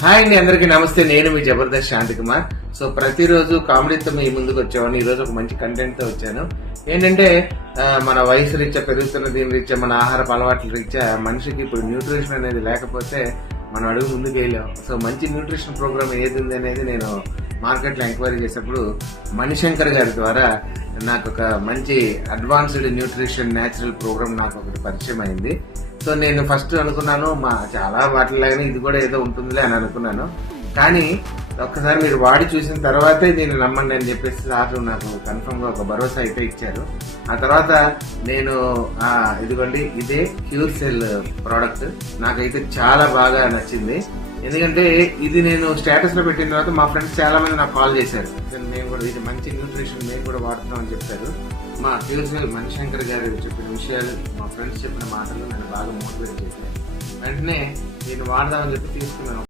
Hi అండి, అందరికీ నమస్తే. నేను మీ జబర్దస్త్ శాంతి కుమార్. సో ప్రతిరోజు కామెడీతో మీ ముందుకు వచ్చామని ఈ రోజు ఒక మంచి కంటెంట్ తో వచ్చాను. ఏంటంటే మన వయసు రీత్యా, పెరుగుతున్న దీని రీత్యా, మన ఆహారపు అలవాట్ల రీత్యా మనిషికి ఇప్పుడు న్యూట్రిషన్ అనేది లేకపోతే మనం అడుగు ముందుకు వెళ్ళాం. సో మంచి న్యూట్రిషన్ ప్రోగ్రామ్ ఏది ఉంది అనేది నేను మార్కెట్లో ఎంక్వైరీ చేసినప్పుడు మణిశంకర్ గారి ద్వారా నాకు ఒక మంచి అడ్వాన్స్డ్ న్యూట్రిషన్ న్యాచురల్ ప్రోగ్రామ్ నాకు ఒకటి పరిచయం అయింది. సో నేను ఫస్ట్ అనుకున్నాను చాలా వాటిలాగానే ఇది కూడా ఏదో ఉంటుందిలే అని అనుకున్నాను. కానీ ఒక్కసారి మీరు వాడి చూసిన తర్వాతే దీన్ని నమ్మండి అని చెప్పేసి సార్ నాకు కన్ఫర్మ్ గా ఒక భరోసా అయితే ఇచ్చారు. ఆ తర్వాత నేను ఇదిగోండి, ఇదే క్యూర్ సెల్ ప్రోడక్ట్ నాకైతే చాలా బాగా నచ్చింది. ఎందుకంటే ఇది నేను స్టేటస్ లో పెట్టిన తర్వాత మా ఫ్రెండ్స్ చాలా మంది నాకు కాల్ చేశారు. మేము కూడా ఇది మంచి న్యూట్రిషన్ మేము కూడా వాడుతున్నాం అని చెప్పారు. మా క్యూర్ సెల్ మణిశంకర్ గారు చెప్పిన విషయాలు, మా ఫ్రెండ్స్ చెప్పిన మాటలు నన్ను బాగా మోటివేట్ చేశాయి. వెంటనే నేను వాడదామని చెప్పి తీసుకున్నాను.